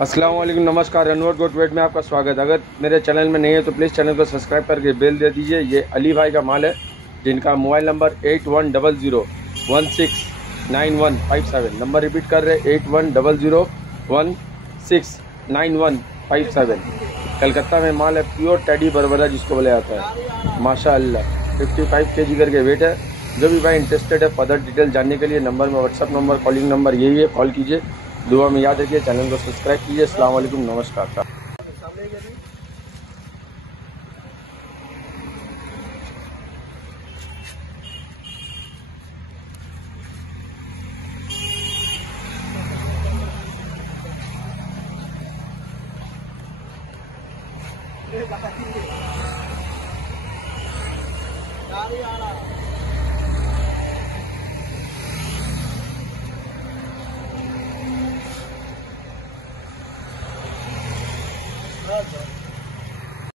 अस्सलाम वालेकुम, नमस्कार। रनवर्ड गोट वेट में आपका स्वागत। अगर मेरे चैनल में नहीं है तो प्लीज़ चैनल को सब्सक्राइब करके बेल दे दीजिए। ये अली भाई का माल है जिनका मोबाइल नंबर 8100169157। नंबर रिपीट कर रहे 8100169157। कलकत्ता में माल है, प्योर टेडी बरबरा जिसको बोला जाता है। माशाअल्लाह 55 kg करके वेट है। जो भी भाई इंटरेस्टेड है फर्दर डिटेल जानने के लिए नंबर में व्हाट्सअप नंबर कॉलिंग नंबर यही है, कॉल कीजिए। दुआ में याद रखिए, चैनल को सब्सक्राइब कीजिए। अस्सलाम वालेकुम, नमस्कार। हाँ सर।